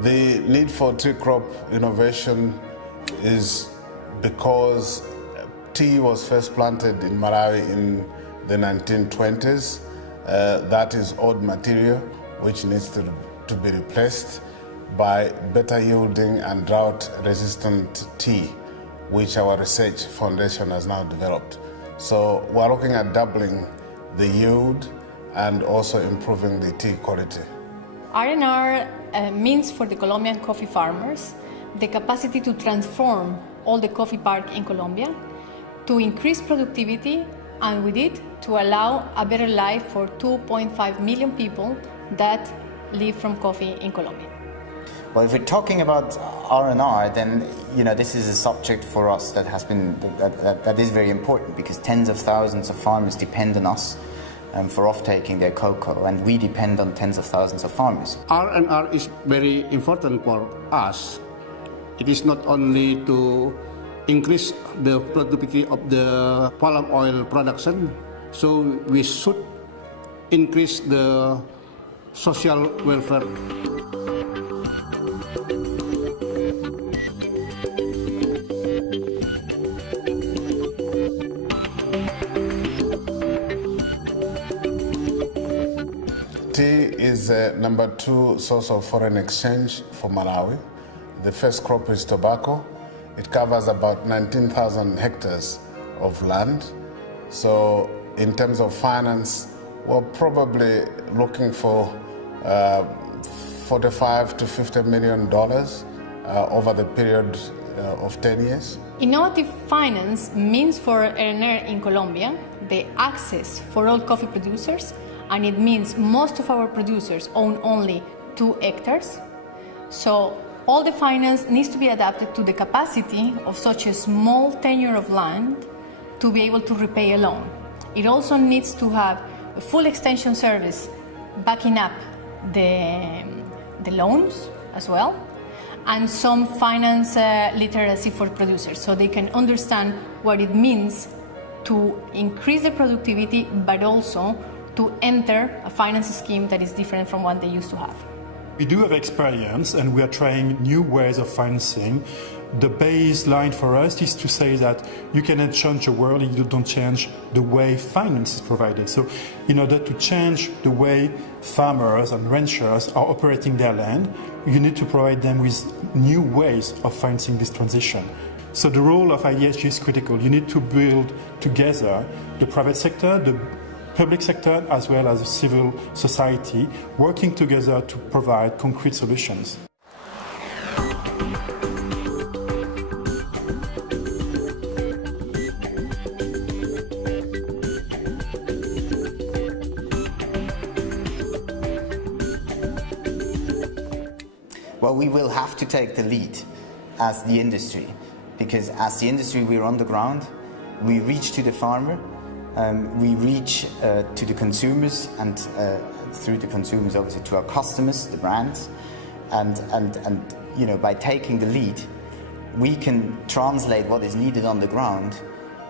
The need for tea crop innovation is because tea was first planted in Malawi in the 1920s. That is old material which needs to be replaced by better yielding and drought resistant tea, which our research foundation has now developed. So we're looking at doubling the yield and also improving the tea quality. R&R means for the Colombian coffee farmers the capacity to transform all the coffee park in Colombia, to increase productivity, and with it to allow a better life for 2.5 million people that live from coffee in Colombia. Well, if we're talking about R&R, then this is a subject for us that has been that is very important, because tens of thousands of farmers depend on us for off-taking their cocoa, and we depend on tens of thousands of farmers. R&R is very important for us. It is not only to increase the productivity of the palm oil production, so we should increase the social welfare. Tea is the number 2 source of foreign exchange for Malawi. The first crop is tobacco. It covers about 19,000 hectares of land. So in terms of finance, we're probably looking for $45 to $50 million over the period of 10 years. Innovative finance means for R&R in Colombia the access for all coffee producers, and it means most of our producers own only 2 hectares. So all the finance needs to be adapted to the capacity of such a small tenure of land to be able to repay a loan. It also needs to have a full extension service backing up the loans as well, and some finance literacy for producers so they can understand what it means to increase the productivity, but also to enter a finance scheme that is different from what they used to have. We do have experience, and we are trying new ways of financing. The baseline for us is to say that you cannot change the world if you don't change the way finance is provided. So in order to change the way farmers and ranchers are operating their land, you need to provide them with new ways of financing this transition. So the role of IDH is critical. You need to build together the private sector, the public sector, as well as civil society, working together to provide concrete solutions. Well, we will have to take the lead as the industry, because as the industry we're on the ground, we reach to the farmer, we reach to the consumers, and through the consumers obviously to our customers, the brands, and by taking the lead, we can translate what is needed on the ground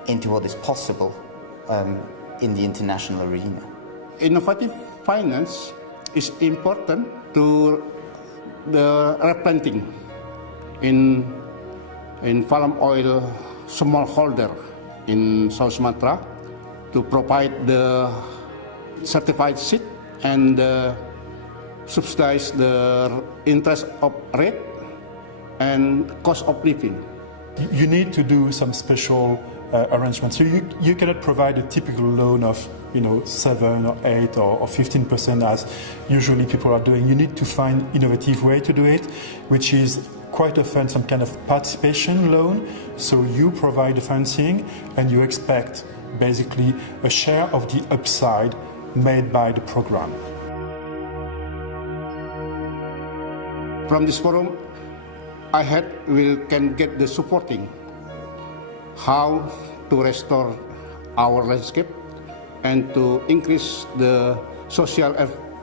into what is possible in the international arena. Innovative finance is important to the replanting in palm oil smallholder in South Sumatra, to provide the certified seed and subsidize the interest of rate and cost of living. You need to do some special arrangements. So you cannot provide a typical loan of 7 or 8 or 15% as usually people are doing. You need to find innovative way to do it, which is quite often some kind of participation loan. So you provide the financing and you expect basically a share of the upside made by the program. From this forum, we can get the supporting how to restore our landscape and to increase the social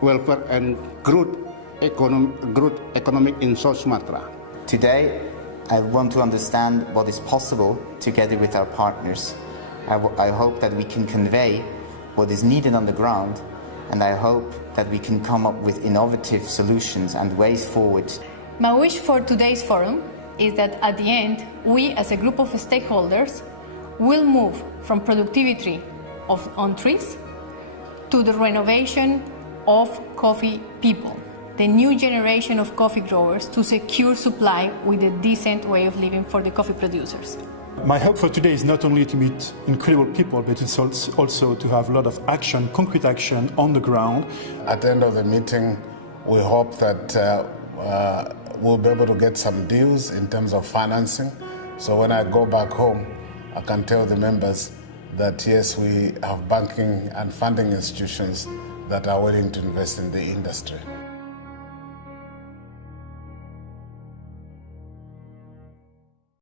welfare and growth economic in South Sumatra. Today, I want to understand what is possible together with our partners. I hope that we can convey what is needed on the ground, and I hope that we can come up with innovative solutions and ways forward. My wish for today's forum is that at the end, we as a group of stakeholders will move from productivity on trees to the renovation of coffee people, the new generation of coffee growers to secure supply with a decent way of living for the coffee producers. My hope for today is not only to meet incredible people, but it's also to have a lot of action, concrete action on the ground. At the end of the meeting, we hope that we'll be able to get some deals in terms of financing. So when I go back home, I can tell the members that yes, we have banking and funding institutions that are willing to invest in the industry.